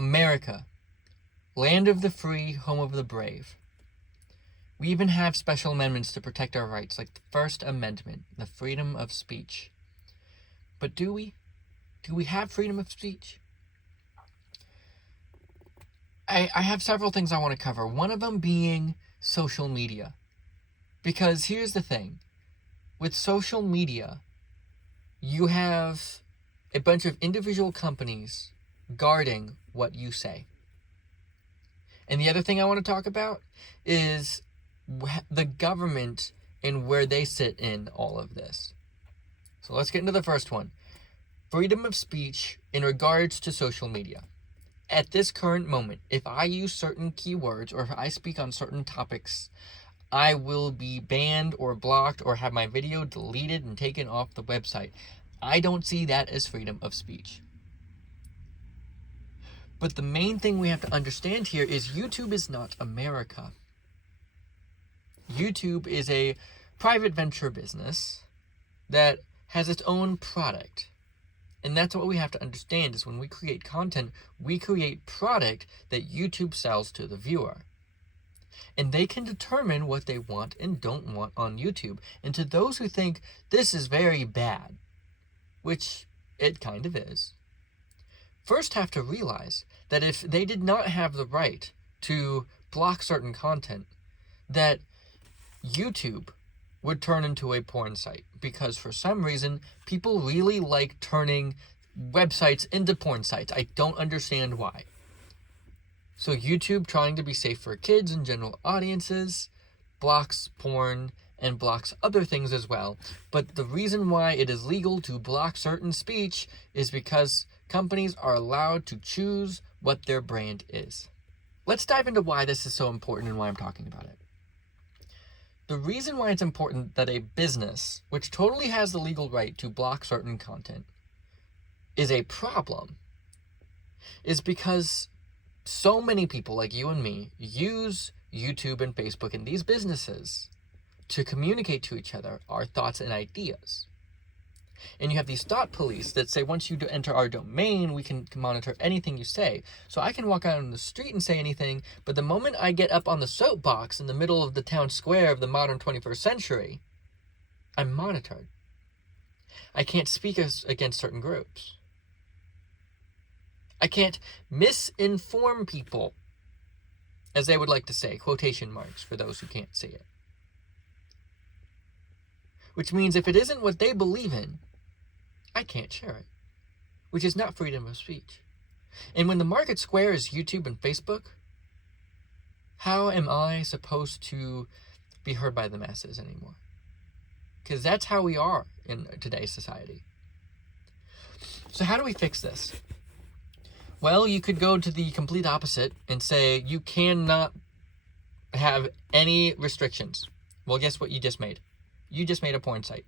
America, land of the free, home of the brave. We even have special amendments to protect our rights, like the First Amendment, the freedom of speech. But do we? Do we have freedom of speech? I have several things I want to cover. One of them being social media. Because here's the thing. With social media, you have a bunch of individual companies guarding what you say. And the other thing I want to talk about is the government and where they sit in all of this. So let's get into the first one. Freedom of speech in regards to social media. At this current moment, if I use certain keywords or if I speak on certain topics, I will be banned or blocked or have my video deleted and taken off the website. I don't see that as freedom of speech. But the main thing we have to understand here is YouTube is not America. YouTube is a private venture business that has its own product. And that's what we have to understand is when we create content, we create product that YouTube sells to the viewer. And they can determine what they want and don't want on YouTube. And to those who think this is very bad, which it kind of is, first have to realize that if they did not have the right to block certain content, that YouTube would turn into a porn site. Because for some reason, people really like turning websites into porn sites. I don't understand why. So YouTube, trying to be safe for kids and general audiences, blocks porn and blocks other things as well. But the reason why it is legal to block certain speech is because companies are allowed to choose what their brand is. Let's dive into why this is so important and why I'm talking about it. The reason why it's important that a business, which totally has the legal right to block certain content, is a problem, is because so many people like you and me use YouTube and Facebook and these businesses to communicate to each other our thoughts and ideas. And you have these thought police that say, once you enter our domain, we can monitor anything you say. So I can walk out on the street and say anything, but the moment I get up on the soapbox in the middle of the town square of the modern 21st century, I'm monitored. I can't speak against certain groups. I can't misinform people, as they would like to say, quotation marks for those who can't see it. Which means if it isn't what they believe in, I can't share it, which is not freedom of speech. And when the market square is YouTube and Facebook, how am I supposed to be heard by the masses anymore? Because that's how we are in today's society. So how do we fix this? Well, you could go to the complete opposite and say you cannot have any restrictions. Well, guess what you just made? You just made a porn site.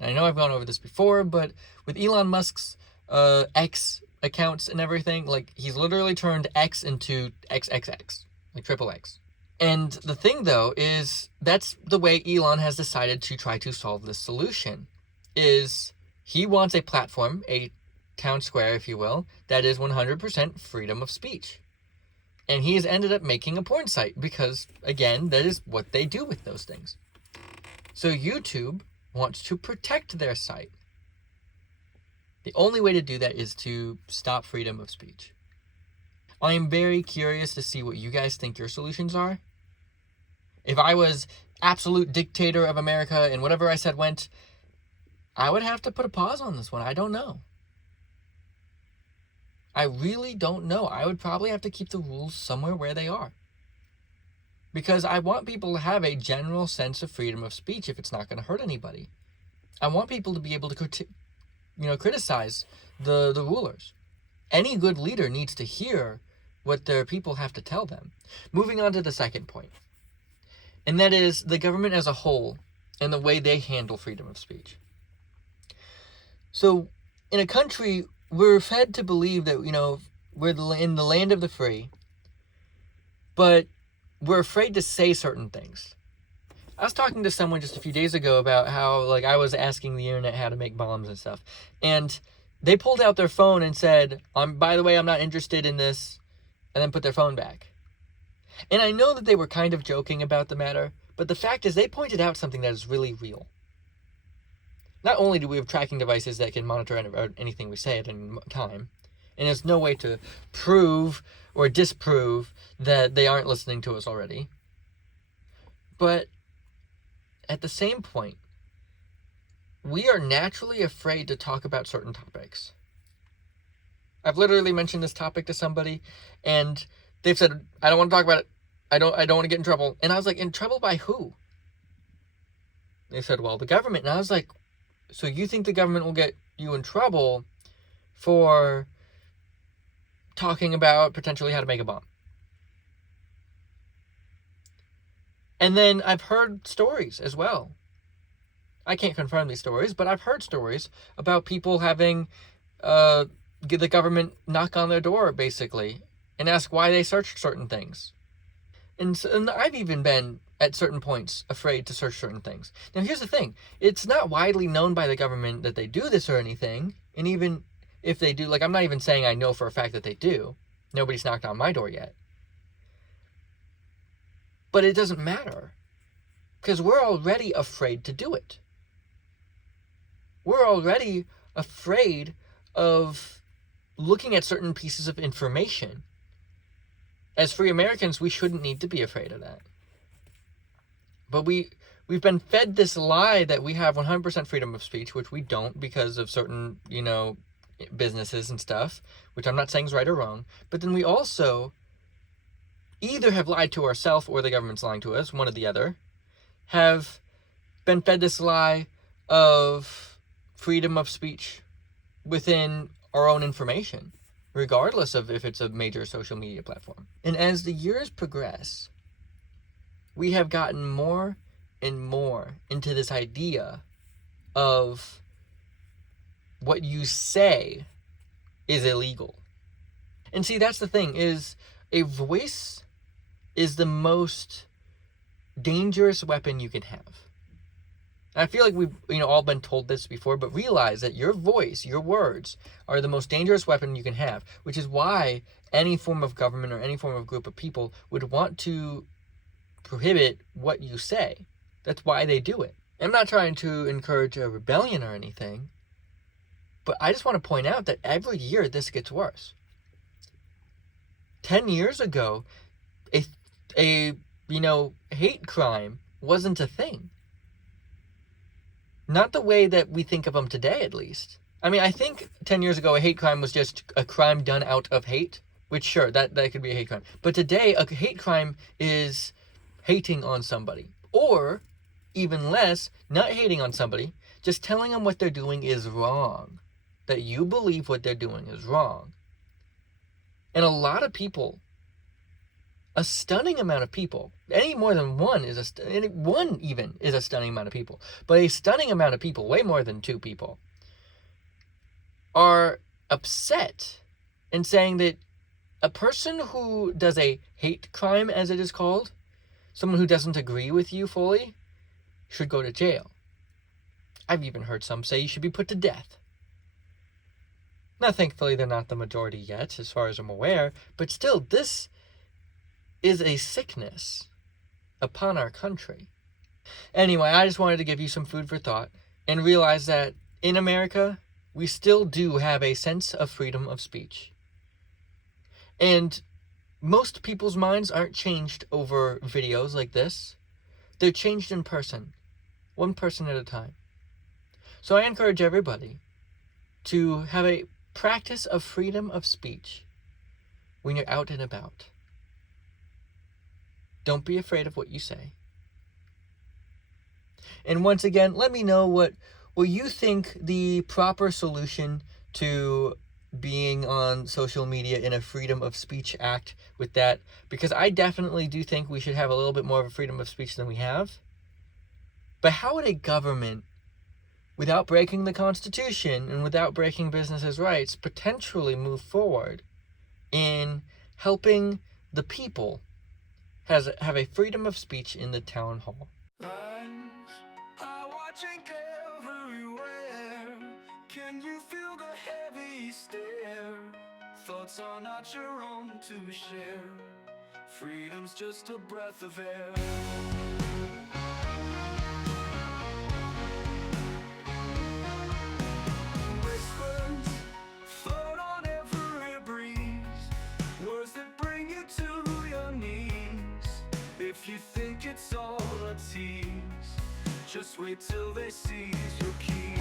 And I know I've gone over this before, but with Elon Musk's X accounts and everything, like he's literally turned X into XXX, like triple X. And the thing though is that's the way Elon has decided to try to solve this solution, is he wants a platform, a town square, if you will, that is 100% freedom of speech. And he has ended up making a porn site because, again, that is what they do with those things. So YouTube wants to protect their site. The only way to do that is to stop freedom of speech. I am very curious to see what you guys think your solutions are. If I was absolute dictator of America and whatever I said went, I would have to put a pause on this one. I don't know. I really don't know. I would probably have to keep the rules somewhere where they are. Because I want people to have a general sense of freedom of speech if it's not going to hurt anybody. I want people to be able to criticize the rulers. Any good leader needs to hear what their people have to tell them. Moving on to the second point. And that is the government as a whole and the way they handle freedom of speech. So in a country, we're fed to believe that, we're in the land of the free, but we're afraid to say certain things. I was talking to someone just a few days ago about how, I was asking the internet how to make bombs and stuff. And They pulled out their phone and said, by the way, I'm not interested in this, and then put their phone back. And I know that they were kind of joking about the matter, but the fact is they pointed out something that is really real. Not only do we have tracking devices that can monitor anything we say at any time, and there's no way to prove or disprove that they aren't listening to us already, but at the same point, we are naturally afraid to talk about certain topics. I've literally mentioned this topic to somebody, and they've said, I don't want to talk about it. I don't want to get in trouble. And I was like, in trouble by who? They said, well, the government. And I was like, so you think the government will get you in trouble for talking about potentially how to make a bomb? And then I've heard stories as well. I can't confirm these stories, but I've heard stories about people having the government knock on their door, basically, and ask why they searched certain things. And I've even been, at certain points, afraid to search certain things. Now, here's the thing. It's not widely known by the government that they do this or anything. And even if they do, like, I'm not even saying I know for a fact that they do. Nobody's knocked on my door yet. But it doesn't matter. Because we're already afraid to do it. We're already afraid of looking at certain pieces of information. As free Americans, we shouldn't need to be afraid of that. But we've been fed this lie that we have 100% freedom of speech, which we don't because of certain, businesses and stuff, which I'm not saying is right or wrong. But then we also either have lied to ourselves or the government's lying to us, one or the other, have been fed this lie of freedom of speech within our own information, regardless of if it's a major social media platform. And as the years progress, we have gotten more and more into this idea of what you say is illegal. And see, that's the thing, is a voice is the most dangerous weapon you can have. I feel like we've all been told this before, but realize that your voice, your words, are the most dangerous weapon you can have, which is why any form of government or any form of group of people would want to prohibit what you say. That's why they do it. I'm not trying to encourage a rebellion or anything, but I just want to point out that every year this gets worse. 10 years ago, a hate crime wasn't a thing. Not the way that we think of them today, at least. I mean, I think 10 years ago, a hate crime was just a crime done out of hate, which, sure, that could be a hate crime. But today, a hate crime is hating on somebody. Or, even less, not hating on somebody, just telling them what they're doing is wrong. That you believe what they're doing is wrong. And a lot of people, a stunning amount of people, any more than one is one even is a stunning amount of people, but a stunning amount of people, way more than two people, are upset and saying that a person who does a hate crime, as it is called, someone who doesn't agree with you fully, should go to jail. I've even heard some say you should be put to death. Now, thankfully, they're not the majority yet, as far as I'm aware, but still, this is a sickness upon our country. Anyway, I just wanted to give you some food for thought and realize that in America, we still do have a sense of freedom of speech. And most people's minds aren't changed over videos like this. They're changed in person, one person at a time. So I encourage everybody to have a practice of freedom of speech when you're out and about. Don't be afraid of what you say. And once again, let me know what you think the proper solution to being on social media in a freedom of speech act with that, because I definitely do think we should have a little bit more of a freedom of speech than we have. But how would a government, without breaking the Constitution and without breaking businesses' rights, potentially move forward in helping the people have a freedom of speech in the town hall? Lights are watching everywhere. Can you feel the heaven? empty stare. Thoughts are not your own to share. Freedom's just a breath of air. Whispers float on every breeze, words that bring you to your knees. If you think it's all a tease, just wait till they seize your keys.